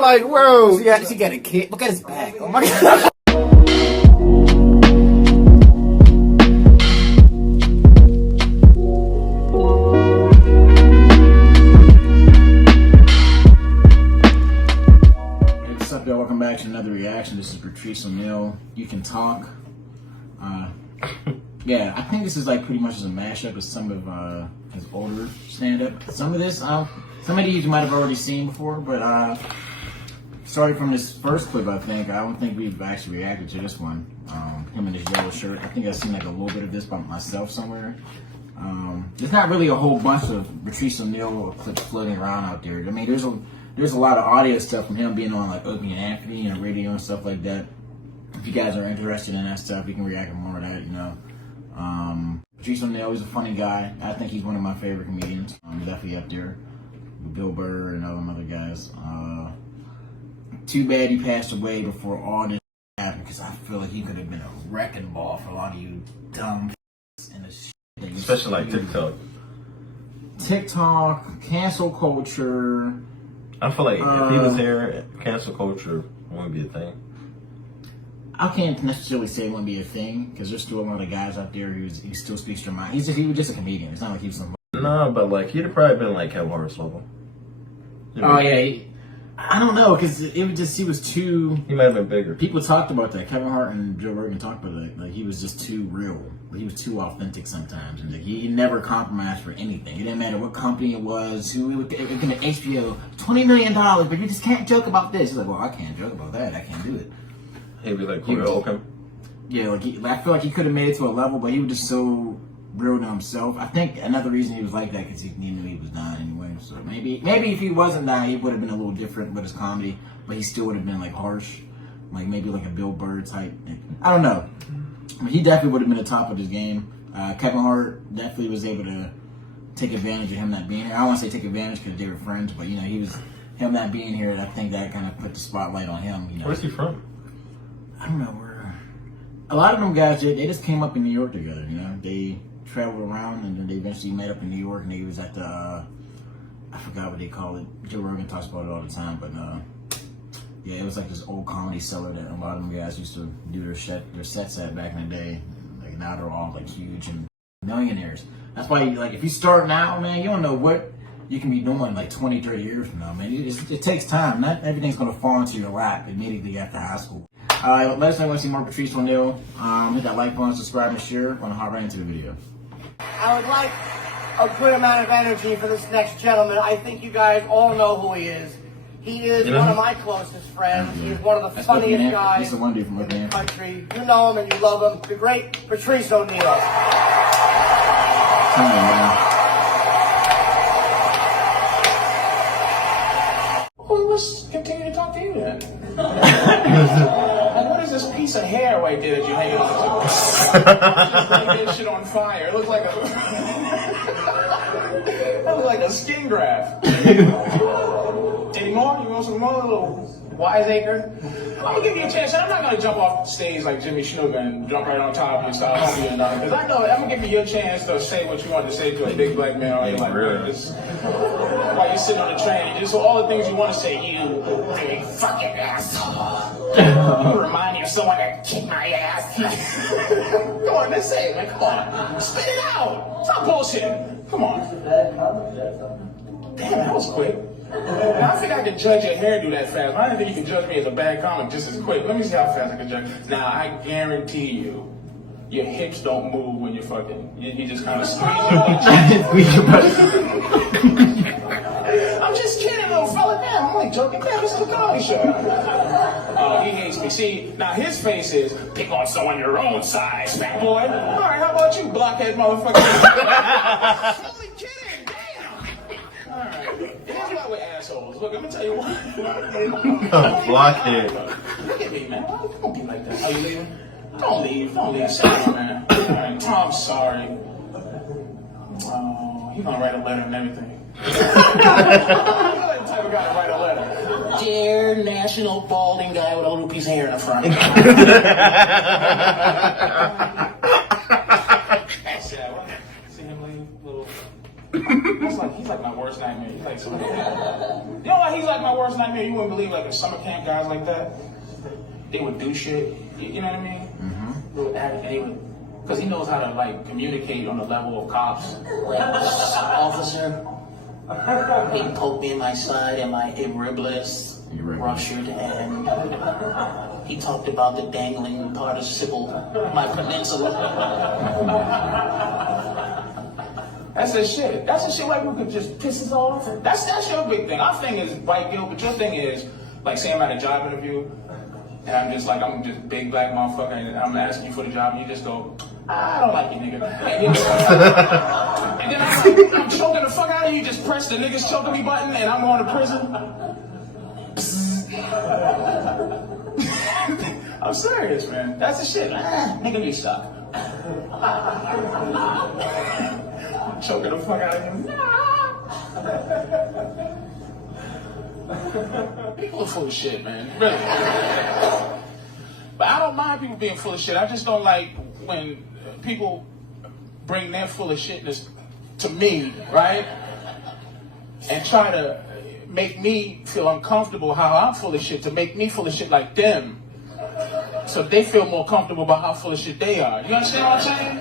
Like, bro, yeah, she got a kid. Look at his back. Oh my god. Hey, what's up, y'all? Welcome back to another reaction. This is Patrice O'Neal. You Can Talk. Yeah, I think this is like pretty much as a mashup of some of his older stand-up. Some of these you might have already seen before, but starting from this first clip, I don't think we've actually reacted to this one. Him in his yellow shirt. I think I've seen like a little bit of this by myself somewhere. There's not really a whole bunch of Patrice O'Neal clips floating around out there. I mean, there's a lot of audio stuff from him being on like Opie and Anthony and radio and stuff like that. If you guys are interested in that stuff, you can react to more of that, you know. Patrice O'Neal, he's a funny guy. I think he's one of my favorite comedians. Definitely up there with Bill Burr and all them other guys. Too bad he passed away before all this happened, because I feel like he could have been a wrecking ball for a lot of you dumb and the shit. Especially like TikTok. TikTok, cancel culture. I feel like if he was here, cancel culture wouldn't be a thing. I can't necessarily say it wouldn't be a thing, because there's still a lot of guys out there who still speaks their mind. He was just a comedian. It's not like he was some. No, but like he'd have probably been like Kevin Hart's level. You know? Oh yeah, I don't know, because it was just he was too. He might have been bigger. People talked about that. Kevin Hart and Joe Rogan talked about it. Like he was just too real. He was too authentic sometimes, and like, he never compromised for anything. It didn't matter what company it was. Who it would give HBO $20 million, but you just can't joke about this. He's like, well, I can't joke about that. I can't do it. He'd be like, okay. Yeah, like I feel like he could have made it to a level, but he was just so real to himself. I think another reason he was like that because he knew he was dying anyway. So maybe if he wasn't dying, he would have been a little different with his comedy, but he still would have been like harsh, like maybe like a Bill Burr type. I don't know. I mean, he definitely would have been the top of his game. Kevin Hart definitely was able to take advantage of him not being here. I don't want to say take advantage because they were friends, but you know, him not being here. I think that kind of put the spotlight on him. You know, where's he from? I don't know where. A lot of them guys, they just came up in New York together. You know, they traveled around and then they eventually met up in New York. And they was at the, I forgot what they call it. Joe Rogan talks about it all the time, but yeah, it was like this old comedy cellar that a lot of them guys used to do their sets at back in the day. Like now they're all like huge and millionaires. That's why, like, if you start now, man, you don't know what you can be doing like 20, 30 years from now, man. It takes time. Not everything's gonna fall into your lap immediately after high school. Let us know if you want to see more Patrice O'Neal. Hit that like button, subscribe, and share. Want to hop right into the video. I would like a good amount of energy for this next gentleman. I think you guys all know who he is. He is one of my closest friends. He's one of the funniest guys in the country. You know him and you love him. The great Patrice O'Neal. Well, let's continue to talk to you then. What is this piece of hair right there that you're hanging on to? Just like that shit on fire. It looks like that looks like a skin graft. Any more? You want some more? A little wiseacre? I'm gonna give you a chance. I'm not gonna jump off stage like Jimmy Snuka and jump right on top of you and start humping you or nothing. Because I know I'm gonna give you your chance to say what you want to say to a big black man. Or you're like, this, while you're sitting on the train, just all the things you want to say. You big fucking asshole. You remind me of someone that kicked my ass. Come on, let's say it, man. Come on, spit it out. Stop bullshitting. Come on. Damn, that was quick. I think I can judge your hairdo that fast. I don't think you can judge me as a bad comic just as quick. Let me see how fast I can judge. Now, I guarantee you, your hips don't move when you're fucking. You just kind of squeeze your butt. I'm just kidding, little fella. Damn, I'm only joking. Damn, this is a comedy show. Oh, he hates me. See, now his face is, pick on someone your own size, fat boy. All right, how about you, blockhead motherfucker? Only kidding. Damn. All right. Here's why we're assholes. Look, let me tell you what. Blockhead. Look at me, man. Don't be like that. Are you leaving? Don't leave. Don't leave. Sit down, man. All right. Oh, I'm sorry. Oh, he's gonna write a letter and everything. You're the type of guy to write a letter. Dear national balding guy with a little piece of hair in the front. That's sad. What? See him leave? Little. He's like my worst nightmare. He's like somebody. You know why he's like like my worst nightmare. You wouldn't believe like in summer camp guys like that. They would do shit. You know what I mean? Because he knows how to like communicate on the level of cops. Officer, he poked me in my side and my irregularist ruptured, and he talked about the dangling participle, my peninsula. That's the shit. That's the shit white people could just piss us off. That's your big thing. Our thing is white guilt, but your thing is like say I'm at a job interview and I'm just big black motherfucker and I'm asking you for the job and you just go, I don't like you, nigga. And then I'm choking the fuck out of you, just press the niggas choking me button and I'm going to prison. I'm serious, man. That's the shit. Nigga, you suck. Choking the fuck out of you. People are full of shit, man. Really. But I don't mind people being full of shit. I just don't like when people bring their full of shitness to me, right? And try to make me feel uncomfortable how I'm full of shit, to make me full of shit like them. So they feel more comfortable about how full of shit they are. You understand what I'm saying?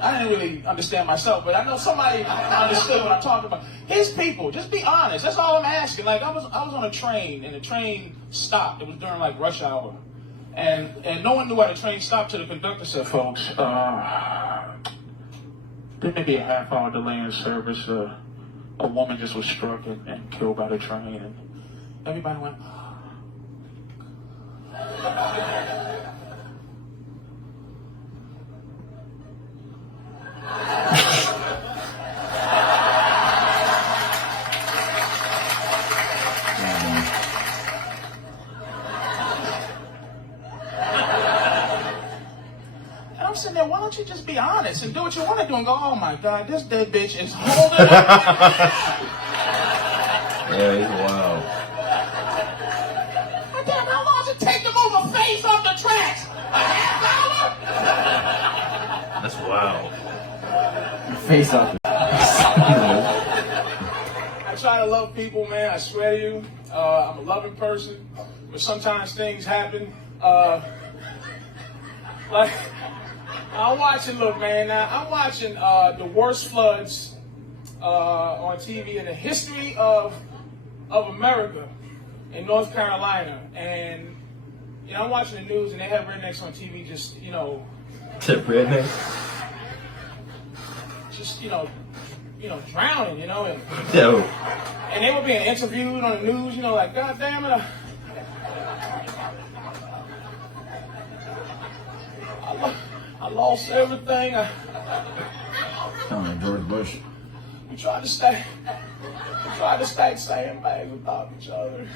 I didn't really understand myself, but I know somebody understood what I'm talking about. His people, just be honest. That's all I'm asking. Like I was on a train and the train stopped. It was during like rush hour. And no one knew why the train stopped till the conductor said, folks, there may be a half-hour delay in service. A woman just was struck and killed by the train. And everybody went, sitting there, why don't you just be honest and do what you want to do and go, oh my God, this dead bitch is holding up. Yeah, he's wild. Damn, how long does it take to move a face off the tracks? A half hour? That's wild. Face off. I try to love people, man. I swear to you. I'm a loving person. But sometimes things happen. Like, I'm watching the worst floods on TV in the history of America in North Carolina. And, you know, I'm watching the news and they have rednecks on TV just, you know. Rednecks? Just, drowning, you know. And they were being interviewed on the news, you know, like, God damn it. I lost everything. Sound like George Bush. We tried to stack sandbags without each other.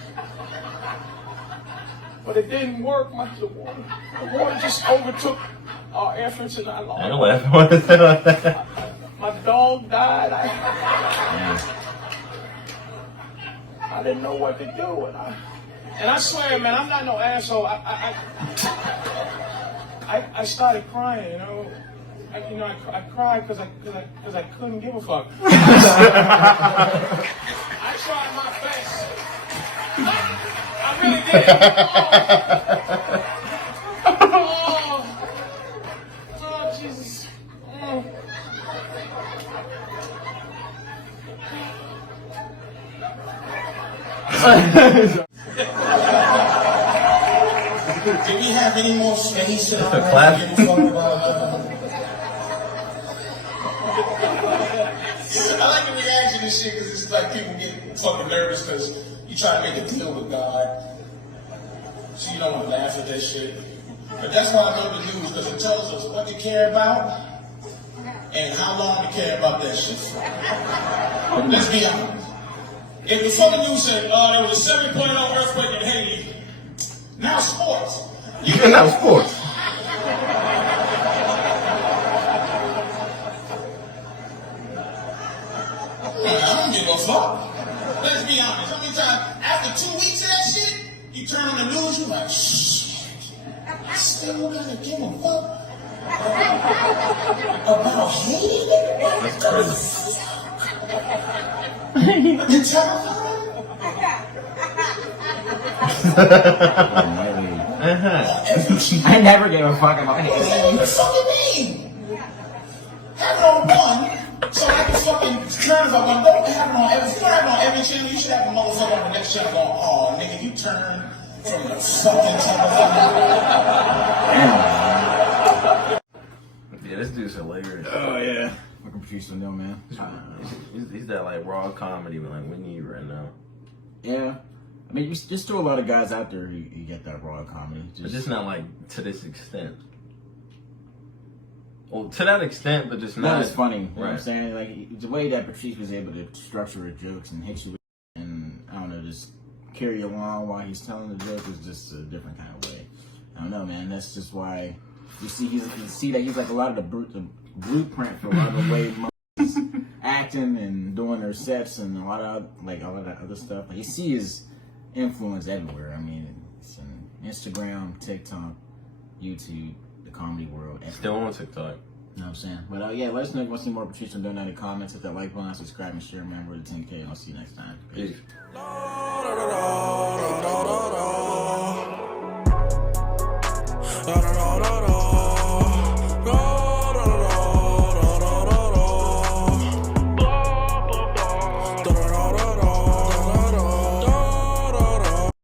But it didn't work. The water just overtook our efforts and I lost. I don't laugh. What is that? My dog died. I didn't know what to do. And I swear, man, I'm not no asshole. I started crying, you know. I cried because I couldn't give a fuck. I tried my best. I really did. Oh, Jesus. Do we have any more space in our That's a clap. I like the reaction to shit because it's like people get fucking nervous because you try to make a deal with God. So you don't want to laugh at that shit. But that's why I love the news because it tells us what they care about and how long they care about that shit for. Let's be honest. If the fucking news said there was a 7.0 earthquake in Haiti, now sports. Now sports. I don't give a fuck. Let's be honest. How many times after 2 weeks of that shit, you turn on the news, you're like, shit, I still gotta give a fuck about Haiti? That's crazy. The telephone? I never gave a fuck about anything. What the fuck you mean? Have it on one, so I can fucking turn if I want. Don't have it on every. If you don't have it on every channel, you should have a motherfucker on the next channel going, oh, nigga, you turn from the fucking Yeah, this dude's hilarious. Oh yeah. Fucking Patrice O'Neal, man. He's that like raw comedy like we need right now. Yeah. I mean, there's still a lot of guys out there who get that raw comedy. But just not like to this extent. Well, to that extent, but just not as funny. You know what I'm right. saying? Like, the way that Patrice was able to structure her jokes and hit you with and, I don't know, just carry you along while he's telling the joke is just a different kind of way. I don't know, man. That's just why you see that he's like a lot of the blueprint for a lot of the way he's acting and doing their sets and a lot of that other stuff. Like, you see his influence everywhere. I mean, it's in Instagram, TikTok, YouTube, the comedy world. Everywhere. Still on TikTok. You know what I'm saying? But yeah, let us know if you want to see more Patrice and doing that in the comments. Hit that like button, subscribe, and share. Remember the 10K. I'll see you next time. Peace.